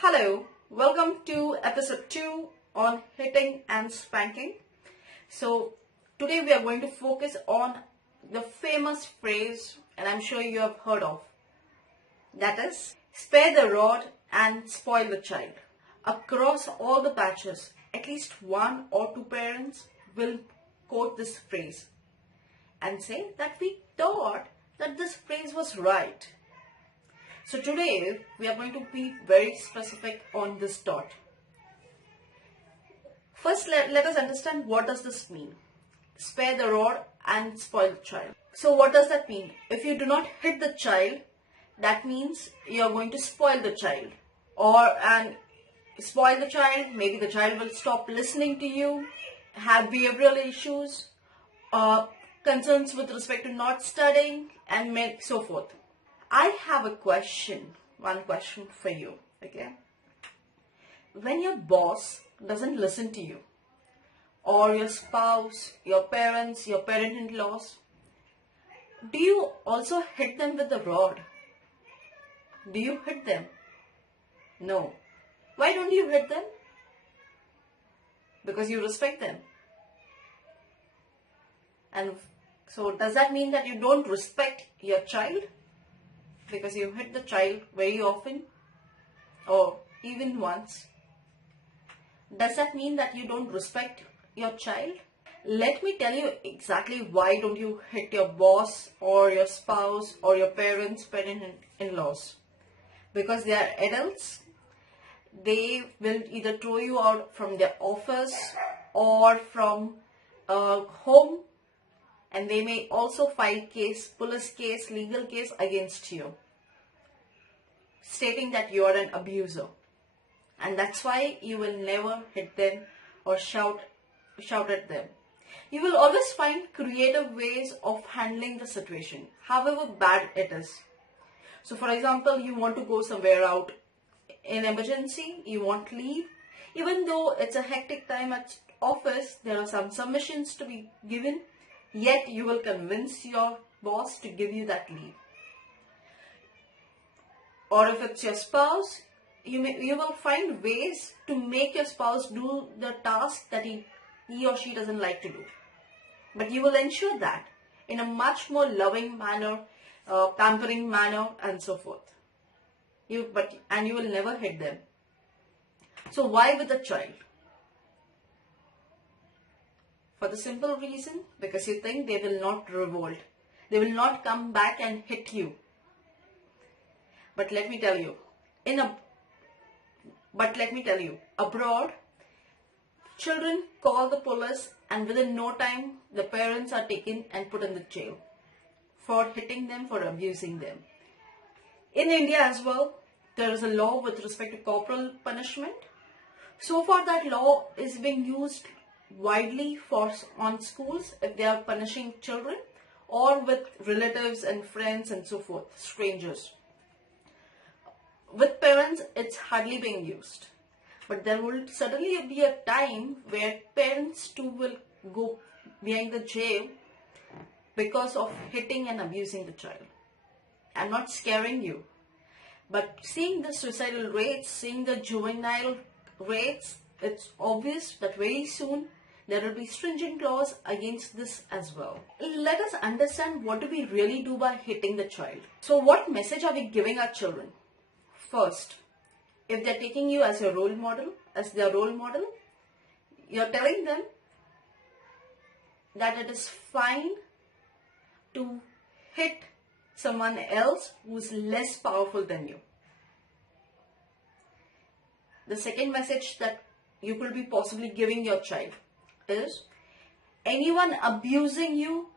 Hello, welcome to episode 2 on hitting and spanking. So, today we are going to focus on the famous phrase, and I'm sure you have heard of, that is, spare the rod and spoil the child. Across all the batches, at least one or two parents will quote this phrase and say that we thought that this phrase was right. So today we are going to be very specific on this thought. First, let us understand what does this mean. Spare the rod and spoil the child. So what does that mean? If you do not hit the child, that means you are going to spoil the child. And spoil the child, maybe the child will stop listening to you, have behavioral issues, concerns with respect to not studying, and so forth. I have one question for you, okay? When your boss doesn't listen to you, or your spouse, your parents, your parent-in-laws, do you also hit them with the rod? Do you hit them? No. Why don't you hit them? Because you respect them. And so does that mean that you don't respect your child? Because you hit the child very often or even once. Does that mean that you don't respect your child? Let me tell you exactly why don't you hit your boss or your spouse or your parent-in-laws. Because they are adults. They will either throw you out from their office or from home, and they may also file police case, legal case against you, stating that you are an abuser. And that's why you will never hit them or shout at them. You will always find creative ways of handling the situation, however bad it is. So for example, you want to go somewhere out in emergency, you want leave. Even though it's a hectic time at office, there are some submissions to be given, yet you will convince your boss to give you that leave. Or if it's your spouse, you will find ways to make your spouse do the task that he or she doesn't like to do. But you will ensure that in a much more loving manner, pampering manner, and so forth. You will never hit them. So why with the child? For the simple reason, because you think they will not revolt. They will not come back and hit you. But let me tell you, abroad, children call the police and within no time, the parents are taken and put in the jail for hitting them, for abusing them. In India as well, there is a law with respect to corporal punishment. So far, that law is being used widely on schools if they are punishing children or with relatives and friends and so forth, strangers. With parents, it's hardly being used. But there will certainly be a time where parents too will go behind the jail because of hitting and abusing the child. I'm not scaring you. But seeing the suicidal rates, seeing the juvenile rates, it's obvious that very soon there will be stringent laws against this as well. Let us understand what do we really do by hitting the child. So what message are we giving our children? First, if they're taking you as their role model, you're telling them that it is fine to hit someone else who's less powerful than you. The second message that you could be possibly giving your child is anyone abusing you,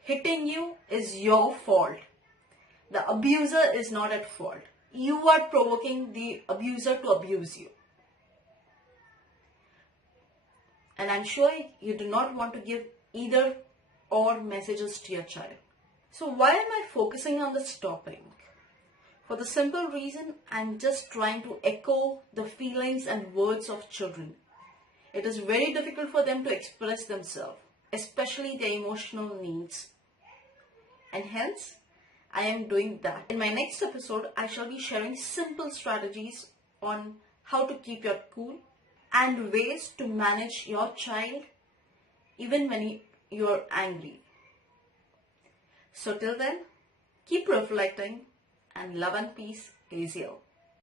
hitting you is your fault. The abuser is not at fault. You are provoking the abuser to abuse you. And I'm sure you do not want to give either or messages to your child. So why am I focusing on this topic? For the simple reason, I'm just trying to echo the feelings and words of children. It is very difficult for them to express themselves, especially their emotional needs. And hence, I am doing that. In my next episode, I shall be sharing simple strategies on how to keep your cool and ways to manage your child even when you're angry. So till then, keep reflecting, and love and peace is here.